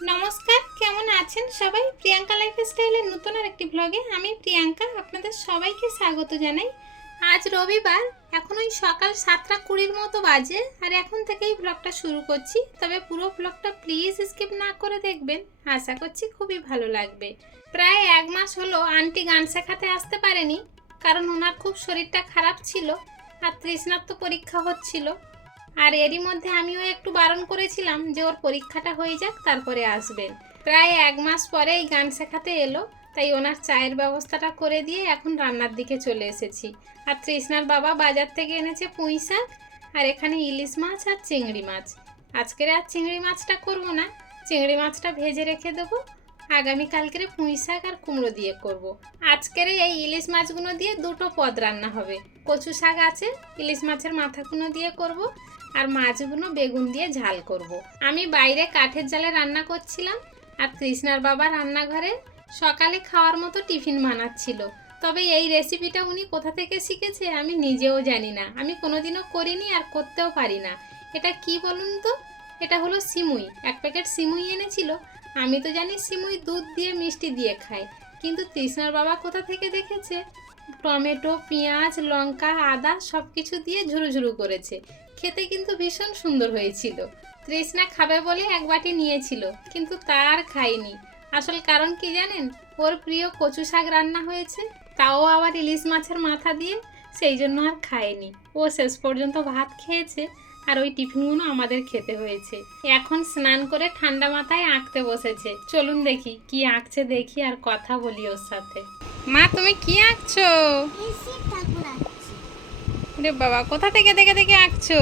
নমস্কার, কেমন আছেন সবাই? প্রিয়াঙ্কা লাইফ স্টাইলের নতুন আর একটি ব্লগে আমি প্রিয়াঙ্কা আপনাদের সবাইকে স্বাগত জানাই। আজ রবিবার, এখন ওই সকাল সাতটা কুড়ির মতো বাজে আর এখন থেকেই ব্লগটা শুরু করছি। তবে পুরো ব্লগটা প্লিজ স্কিপ না করে দেখবেন, আশা করছি খুবই ভালো লাগবে। প্রায় এক মাস হলো আন্টি গান শেখাতে আসতে পারেনি, কারণ ওনার খুব শরীরটা খারাপ ছিল আর তৃষ্ণার তো পরীক্ষা হচ্ছিল। আর এরই মধ্যে আমিও একটু বারণ করেছিলাম যে ওর পরীক্ষাটা হয়ে যাক, তারপরে আসবেন প্রায় এক মাস পরে এই গান শেখাতে এলো, তাই ওনার চায়ের ব্যবস্থাটা করে দিয়ে এখন রান্নার দিকে চলে এসেছি। আর তৃষ্ণার বাবা বাজার থেকে এনেছে পুঁই শাক, আর এখানে ইলিশ মাছ আর চিংড়ি মাছ। আজকের আর চিংড়ি মাছটা করব না, চিংড়ি মাছটা ভেজে রেখে দেবো আগামীকালকের পুঁই শাক আর কুমড়ো দিয়ে করব। আজকের এই ইলিশ মাছগুলো দিয়ে দুটো পদ রান্না হবে কচু শাক আছে, ইলিশ মাছের মাথাগুলো দিয়ে করব। আর মাছগুলো বেগুন দিয়ে ঝাল করব। আমি বাইরে কাঠের জালে রান্না করছিলাম আর কৃষ্ণার বাবা রান্নাঘরে সকালে খাওয়ার মতো টিফিন বানাচ্ছিল তবে এই রেসিপিটা উনি কোথা থেকে শিখেছে আমি নিজেও জানি না আমি কোনোদিনও করিনি আর করতেও পারি না এটা কি বলুন তো এটা হলো সিমুই এক প্যাকেট সিমুই এনেছিল আমি তো জানি সিমুই দুধ দিয়ে মিষ্টি দিয়ে খায়, কিন্তু তৃষ্ণার বাবা কোথা থেকে দেখেছে? টমেটো, পেঁয়াজ, লঙ্কা, আদা সব কিছু দিয়ে ঝুরু ঝুরু করেছে। খেতে কিন্তু ভীষণ সুন্দর হয়েছিল। তৃষ্ণা খাবে বলে এক বাটি নিয়েছিল, কিন্তু তার খায়নি। আসল কারণ কি জানেন? ওর প্রিয় কচু শাক রান্না হয়েছে, তাও আবার ইলিশ মাছের মাথা দিয়ে, সেই জন্য আর খায়নি। ও শেষ পর্যন্ত ভাত খেয়েছে আর ওই টিফিনগুলো আমাদের খেতে হয়েছে। এখন স্নান করে ঠান্ডা মাথায় আঁকতে বসেছে। চলুন দেখি কি আঁকছে দেখি আর কথা বলি ওর সাথে। মা, তুমি কি আঁকছো? রে বাবা, কোথা থেকে দেখে দেখে আঁকছো।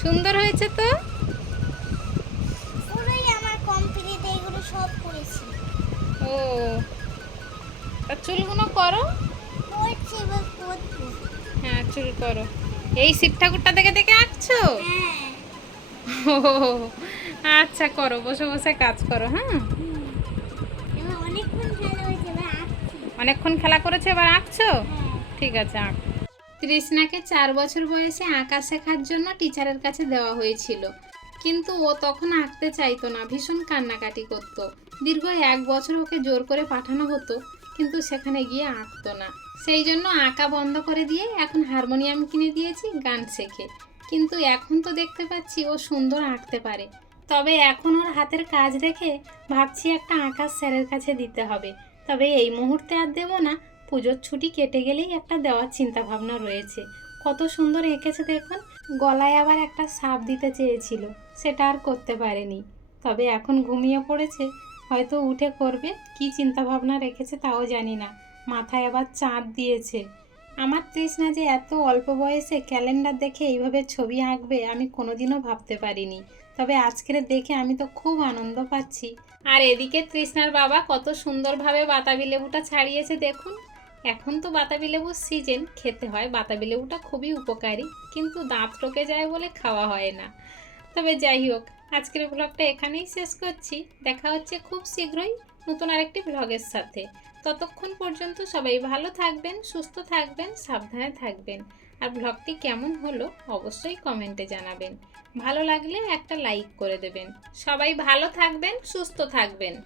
সুন্দর হয়েছে তো? ও চুলগুলো করো। চুল করো। এই শিব ঠাকুরটা দেখে দেখে আঁকছো? আচ্ছা করো, বসে বসে কাজ করো হ্যাঁ? অনেকক্ষণ খেলা করেছে, এবার আঁকছো? ঠিক আছে, আঁক। তৃষ্ণাকে চার বছর বয়সে আঁকা শেখার জন্য টিচারের কাছে দেওয়া হয়েছিল। কিন্তু ও তখন আঁকতে চাইতো না, ভীষণ কান্নাকাটি করতো। দীর্ঘ এক বছর ওকে জোর করে পাঠানো হতো। কিন্তু সেখানে গিয়ে আঁকতো না। সেই জন্য আঁকা বন্ধ করে দিয়ে এখন হারমোনিয়াম কিনে দিয়েছি, গান শেখে। কিন্তু এখন তো দেখতে পাচ্ছি ও সুন্দর আঁকতে পারে। তবে এখন ওর হাতের কাজ দেখে ভাবছি একটা আঁকার স্যারের কাছে দিতে হবে। তবে এই মুহূর্তে আর দেবো না, পুজোর ছুটি কেটে গেলেই একটা দেওয়ার চিন্তা ভাবনা রয়েছে। কত সুন্দর এঁকেছে দেখুন। গলায় আবার একটা সাপ দিতে চেয়েছিল, সেটা আর করতে পারেনি। তবে এখন ঘুমিয়ে পড়েছে হয়তো উঠে করবে কি চিন্তা ভাবনা রেখেছে তাও জানি না। মাথায় আবার চাঁদ দিয়েছে। আমার তৃষ্ণা যে এত অল্প বয়সে ক্যালেন্ডার দেখে এইভাবে ছবি আঁকবে আমি কোনোদিনও ভাবতে পারিনি। তবে আজকের দেখে আমি তো খুব আনন্দ পাচ্ছি। আর এদিকে তৃষ্ণার বাবা কত সুন্দরভাবে বাতাবি লেবুটা ছাড়িয়েছে দেখুন। এখন তো বাতাবি লেবুর সিজন খেতে হয়। বাতাবি লেবুটা খুবই উপকারী, কিন্তু দাঁত টোকে যায় বলে খাওয়া হয় না। তবে যাই হোক আজকের ব্লগটা এখানেই শেষ করছি। দেখা হচ্ছে খুব শীঘ্রই নতুন আরেকটি ব্লগের সাথে। ততক্ষণ পর্যন্ত সবাই ভালো থাকবেন, সুস্থ থাকবেন, সাবধানে থাকবেন। আর ব্লগটি কেমন হলো অবশ্যই কমেন্টে জানাবেন। ভালো লাগলে একটা লাইক করে দেবেন। সবাই ভালো থাকবেন, সুস্থ থাকবেন।